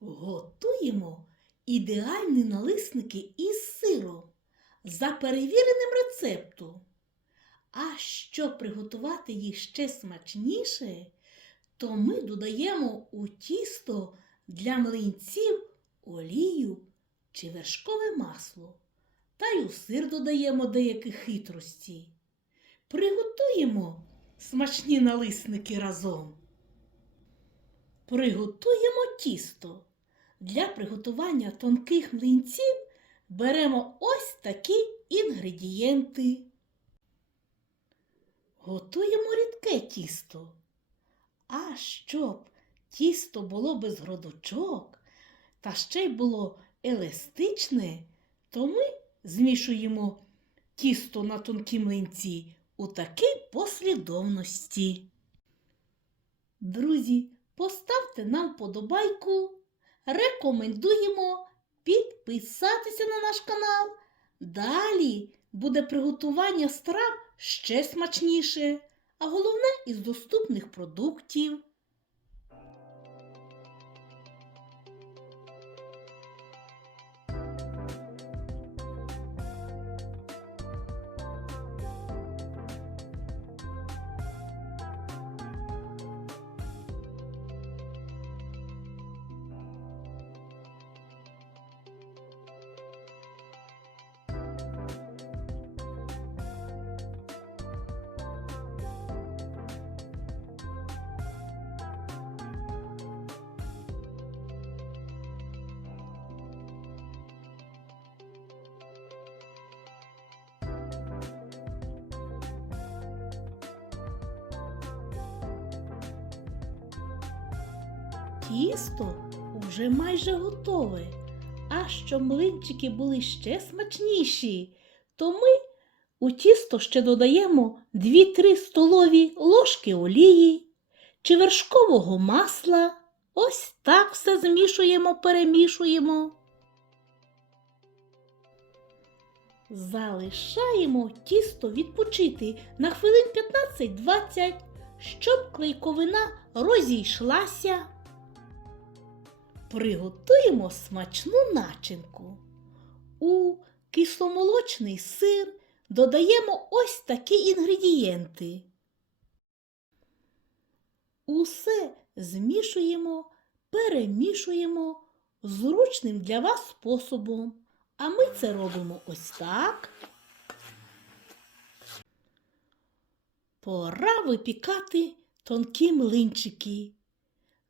Готуємо ідеальні налисники із сиром за перевіреним рецептом. А щоб приготувати їх ще смачніше, то ми додаємо у тісто для млинців олію чи вершкове масло. Та й у сир додаємо деякі хитрості. Приготуємо смачні налисники разом. Приготуємо тісто. Для приготування тонких млинців беремо ось такі інгредієнти. Готуємо рідке тісто. А щоб тісто було без грудочок та ще й було еластичне, то ми змішуємо тісто на тонкі млинці у такій послідовності. Друзі, поставте нам подобайку, рекомендуємо підписатися на наш канал. Далі буде приготування страв ще смачніше, а головне із доступних продуктів. Тісто уже майже готове. А щоб млинчики були ще смачніші, то ми у тісто ще додаємо 2-3 столові ложки олії чи вершкового масла. Ось так все змішуємо, перемішуємо. Залишаємо тісто відпочити на хвилин 15-20, щоб клейковина розійшлася. Приготуємо смачну начинку. У кисломолочний сир додаємо ось такі інгредієнти. Усе змішуємо, перемішуємо зручним для вас способом. А ми це робимо ось так. Пора випікати тонкі млинчики.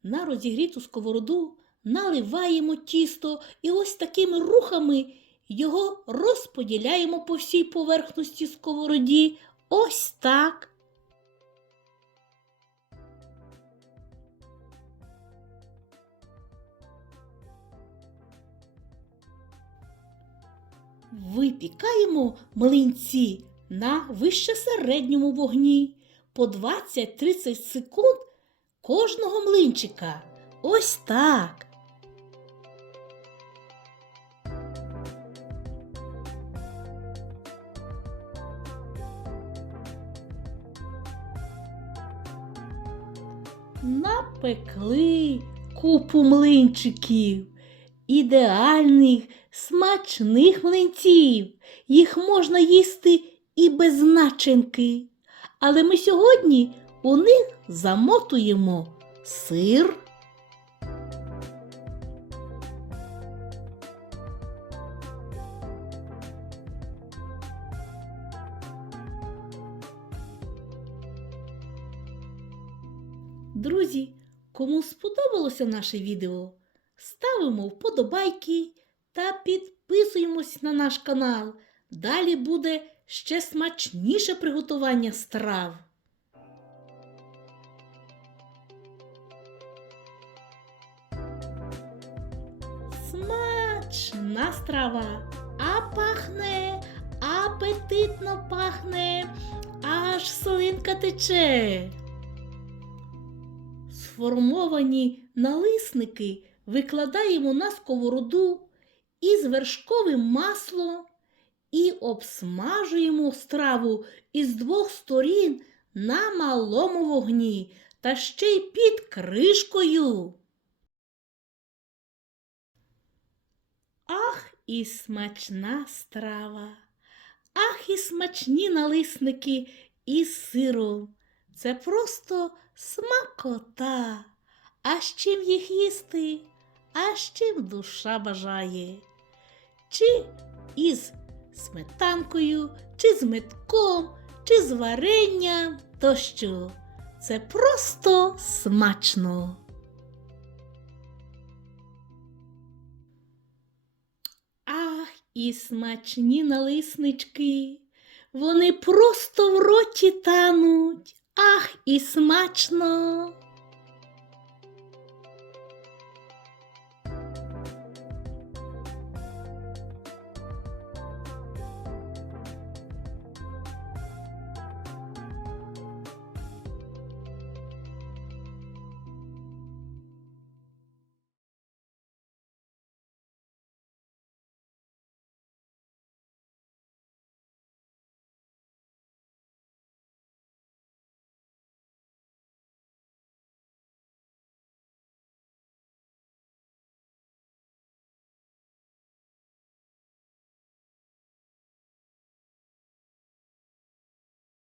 На розігріту сковороду наливаємо тісто і ось такими рухами його розподіляємо по всій поверхності сковороді. Ось так. Випікаємо млинці на вище середньому вогні по 20-30 секунд кожного млинчика. Ось так. Напекли купу млинчиків, ідеальних, смачних млинців. Їх можна їсти і без начинки. Але ми сьогодні у них замотуємо сир. Друзі, кому сподобалося наше відео, ставимо вподобайки та підписуємось на наш канал. Далі буде ще смачніше приготування страв. Смачна страва, а пахне, апетитно пахне, аж слинка тече. Сформовані налисники викладаємо на сковороду із вершковим маслом і обсмажуємо страву із двох сторін на малому вогні та ще й під кришкою. Ах, і смачна страва. Ах, і смачні налисники із сиром. Це просто смакота. А з чим їх їсти? А з чим душа бажає? Чи із сметанкою, чи з метком, чи з варенням, то що? Це просто смачно. Ах, і смачні налиснички. Вони просто в роті тануть. Ах, і смачно.